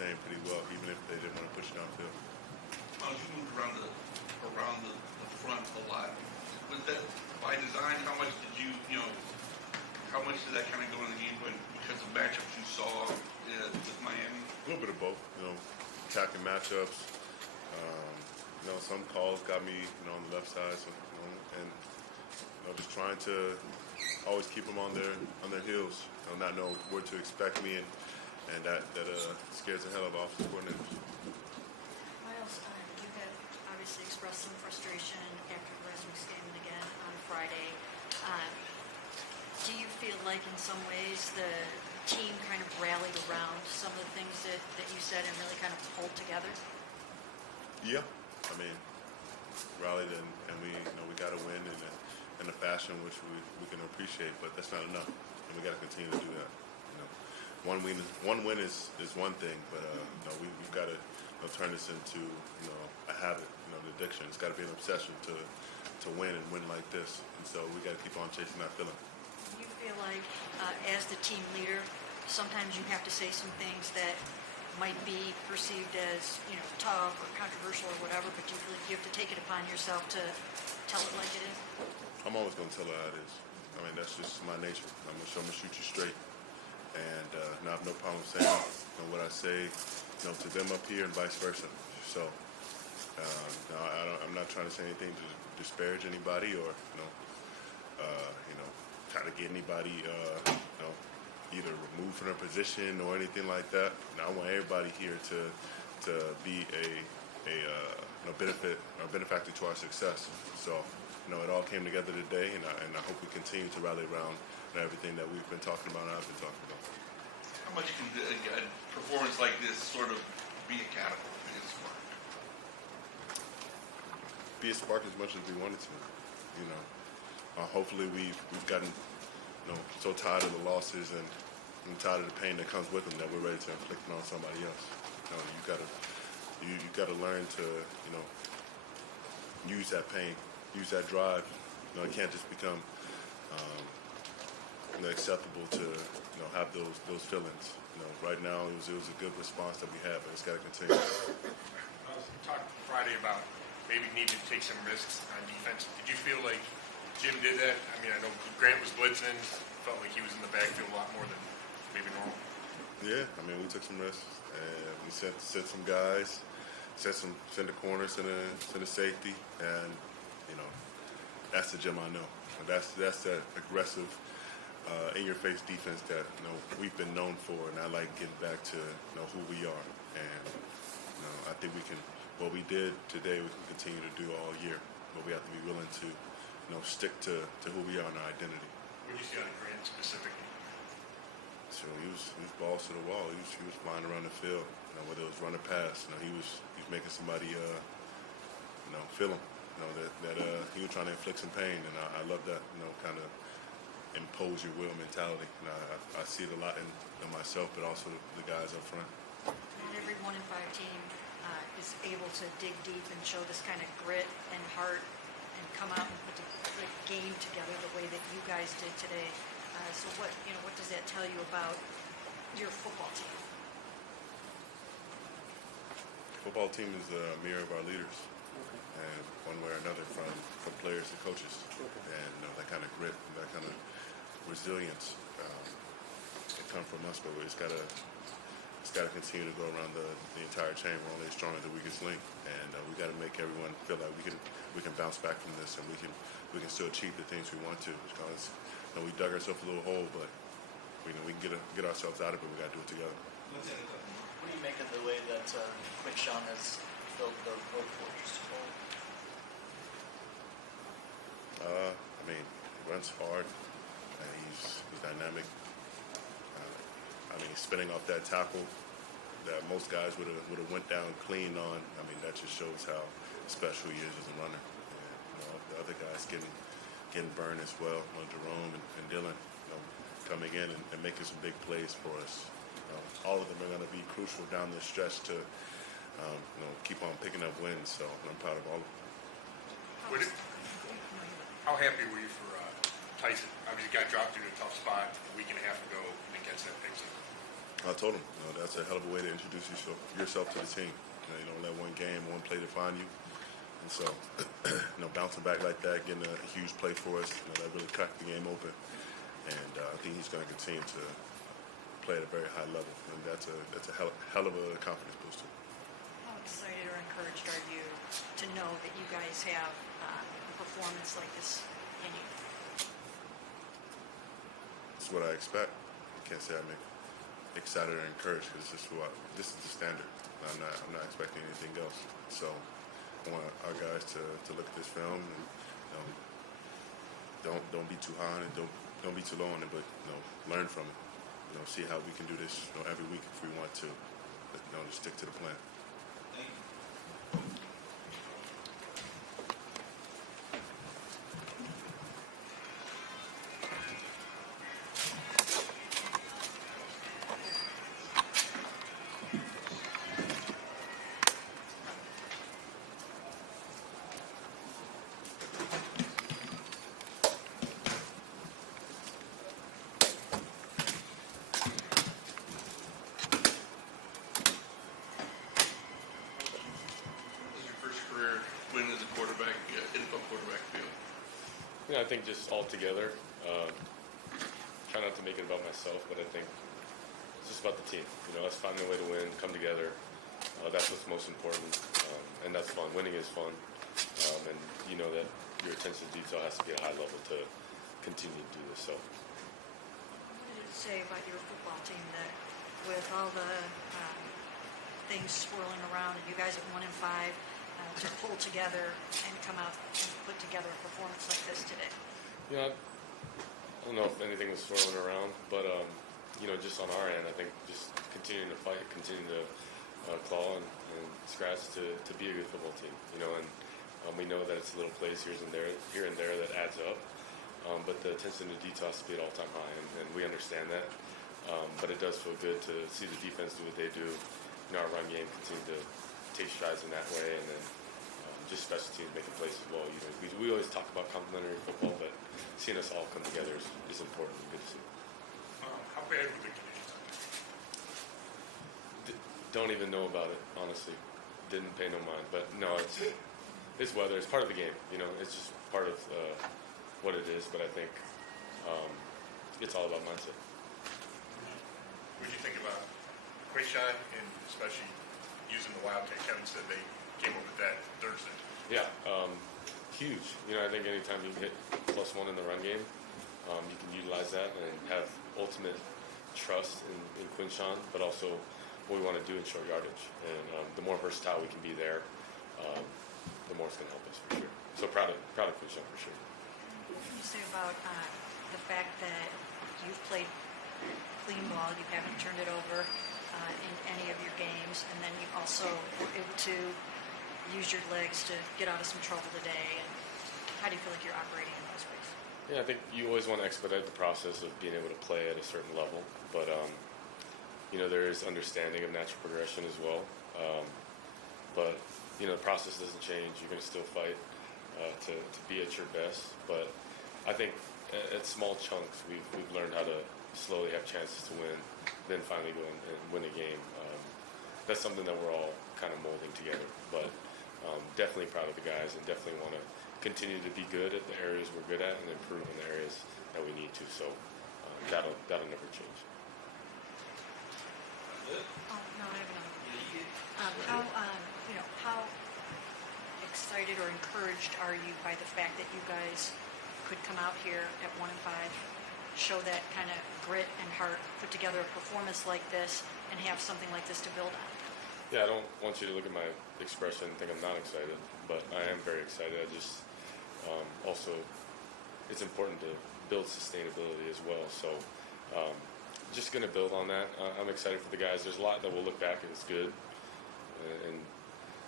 contained pretty well, even if they didn't want to push it downfield. Well, you moved around the front a lot. Was that by design? How much did how much did that kind of go in the game because of matchups you saw with Miami? A little bit of both, attacking matchups. Some calls got me, on the left side, so, and just trying to always keep them on their heels, not know where to expect me, and that scares the hell out of offensive coordinators. Myles, you had obviously expressed some frustration after last week's game and again on Friday. Do you feel like in some ways the team kind of rallied around some of the things that you said and really kind of pulled together? Yeah, rallied and we got to win in a fashion which we can appreciate, but that's not enough, and we got to continue to do that. One win is one thing, but we've got to turn this into a habit, an addiction. It's got to be an obsession to win and win like this, and so we got to keep on chasing that feeling. You feel like as the team leader, sometimes you have to say some things that might be perceived as tough or controversial or whatever, but do you feel like you have to take it upon yourself to tell it like it is? I'm always going to tell it how it is. That's just my nature. I'm going to shoot you straight. And I have no problem saying what I say to them up here and vice versa. So I'm not trying to say anything to disparage anybody or try to get anybody either removed from their position or anything like that. I want everybody here to be a benefactor to our success. So it all came together today, and I hope we continue to rally around everything that we've been talking about and I've been talking about. How much can a performance like this sort of be a catapult, be a spark? Be a spark as much as we wanted to. Hopefully we've gotten so tired of the losses and tired of the pain that comes with them that we're ready to inflict it on somebody else. You gotta learn to use that pain, use that drive. It can't just become acceptable to have those feelings. Right now it was a good response that we had, but it's got to continue. I was talking Friday about maybe needing to take some risks on defense. Did you feel like Jim did that? I know Grant was blitzing, felt like he was in the backfield a lot more than maybe normal. Yeah, we took some risks and we sent some guys, sent the corner, sent a safety, and that's the Jim I know. That's that aggressive, in-your-face defense that we've been known for, and I like getting back to who we are. And I think we can. What we did today, we can continue to do all year, but we have to be willing to stick to who we are and our identity. What did you see on Grant specifically? So he was balls to the wall. He was flying around the field. Whether it was run or pass, he was making somebody feel him. That he was trying to inflict some pain, and I love that. Kind of impose your will mentality. And I see it a lot in myself, but also the guys up front. Not every 1 in 5 team is able to dig deep and show this kind of grit and heart and come out and put the game together the way that you guys did today. So what does that tell you about your football team? Football team is a mirror of our leaders, and one way or another, from players to coaches, and that kind of grit, that kind of resilience, it comes from us, but it's got to continue to go around the entire chain. We're only as strong as the weakest link, and we got to make everyone feel like we can bounce back from this, and we can still achieve the things we want to. Because we dug ourselves a little hole, but we can get ourselves out of it. We got to do it together. What do you make of the way that McShawn has built the road fortress to goal? He runs hard, and he's dynamic. Spinning off that tackle that most guys would have went down clean on. That just shows how special he is as a runner. And, the other guys getting burned as well. Jerome and Dylan coming in and making some big plays for us. All of them are going to be crucial down this stretch to keep on picking up wins. So I'm proud of all of them. How happy were you for Tyson? Obviously, got dropped in a tough spot a week and a half ago against that exit. I told him, that's a hell of a way to introduce yourself to the team. You don't let one game, one play define you. And so, bouncing back like that, getting a huge play for us, that really cracked the game open. And I think he's going to continue to play at a very high level, and that's a hell of a confidence booster. How excited or encouraged are you to know that you guys have a performance like this in you? It's what I expect. I can't say I'm excited or encouraged because this is the standard. I'm not expecting anything else. So I want our guys to look at this film and don't be too high on it, don't be too low on it, but learn from it. See how we can do this every week if we want to. But, just stick to the plan. Win as a quarterback, NFL quarterback feel? I think just all together. Try not to make it about myself, but I think it's just about the team. Let's find a way to win, come together. That's what's most important, and that's fun. Winning is fun, and you know that your attention to detail has to be at a high level to continue to do this. So, What did it say about your football team that with all the things swirling around and you guys at 1-5, to pull together and come out and put together a performance like this today? I don't know if anything was swirling around, but just on our end, I think just continuing to fight, continuing to claw and scratch to be a good football team. And we know that it's little plays here and there that adds up, but the attention to detail has to be at all-time high, and we understand that. But it does feel good to see the defense do what they do. Our run game continue to take strides in that way, and then just special teams making plays as well. We always talk about complementary football, but seeing us all come together is important and good to see. How bad were the conditions? Don't even know about it, honestly. Didn't pay no mind, but no, it's weather. It's part of the game. It's just part of what it is. But I think it's all about mindset. What do you think about Quayshawn and especially using the Wildcat? Kevin said they came up with that Thursday. Yeah, huge. I think anytime you hit +1 in the run game, you can utilize that and have ultimate trust in Quinshon, but also what we want to do in short yardage. And the more versatile we can be there, the more it's going to help us for sure. So proud of Quinshon for sure. What can you say about the fact that you've played clean ball, you haven't turned it over in any of your games, and then you also were able to use your legs to get out of some trouble today? And how do you feel like you're operating in those ways? Yeah, I think you always want to expedite the process of being able to play at a certain level, but there is understanding of natural progression as well. But the process doesn't change. You're going to still fight to be at your best. But I think at small chunks, we've learned how to slowly have chances to win, then finally go and win a game. That's something that we're all kind of molding together. But definitely proud of the guys, and definitely want to continue to be good at the areas we're good at and improve in the areas that we need to. So that'll never change. Oh, no, I have another. How excited or encouraged are you by the fact that you guys could come out here at 1-5, show that kind of grit and heart, put together a performance like this, and have something like this to build on? Yeah, I don't want you to look at my expression and think I'm not excited, but I am very excited. I just also, it's important to build sustainability as well. So just going to build on that. I'm excited for the guys. There's a lot that we'll look back and it's good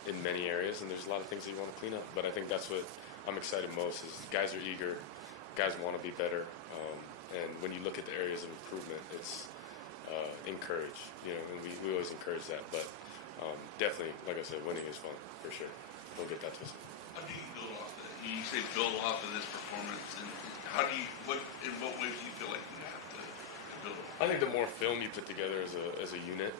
in many areas, and there's a lot of things that you want to clean up. But I think that's what I'm excited most is guys are eager, guys want to be better, and when you look at the areas of improvement, it's encourage. And we always encourage that, but definitely, like I said, winning is fun for sure. We'll get that twisted. How do you build off of that? You say build off of this performance, and in what ways do you feel like you have to build? I think the more film you put together as a unit,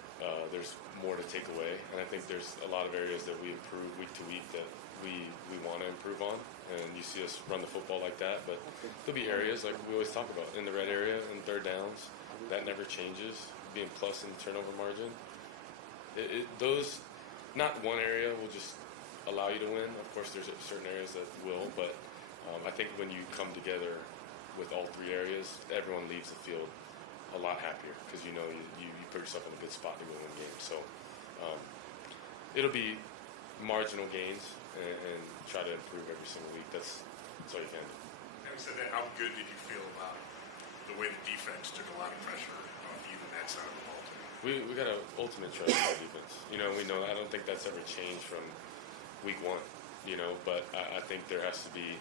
there's more to take away, and I think there's a lot of areas that we improve week to week that we want to improve on, and you see us run the football like that. But there'll be areas like we always talk about in the red area and third downs that never changes, being plus in turnover margin. Those, not one area will just allow you to win. Of course, there's certain areas that will, but I think when you come together with all three areas, everyone leaves the field a lot happier because you know you put yourself in a good spot to go win games. So it'll be marginal gains and try to improve every single week. That's all you can do. Having said that, how good did you feel about the way the defense took a lot of pressure off you in that side of the ball today? We got an ultimate trust in our defense. You know, we know I don't think that's ever changed from week one. You know, but I think there has to be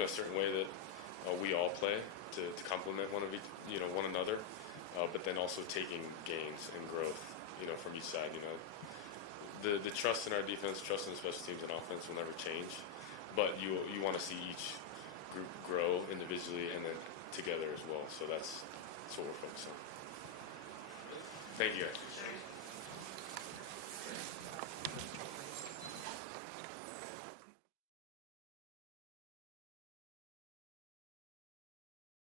a certain way that we all play to complement one another, but then also taking gains and growth, from each side. The trust in our defense, trust in the special teams and offense will never change, but you want to see each group grow individually and then together as well. So that's what we're focused on. Thank you guys.